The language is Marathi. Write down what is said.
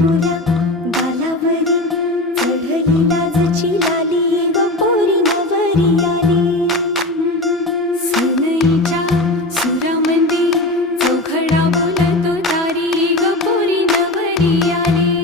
गोऱ्या गालावरी चढली लाजची लाली ग पोरी नवरी आली. सनईच्या सुरामंदी चौघडा बोलतो तारी ग पोरी नवरी आली.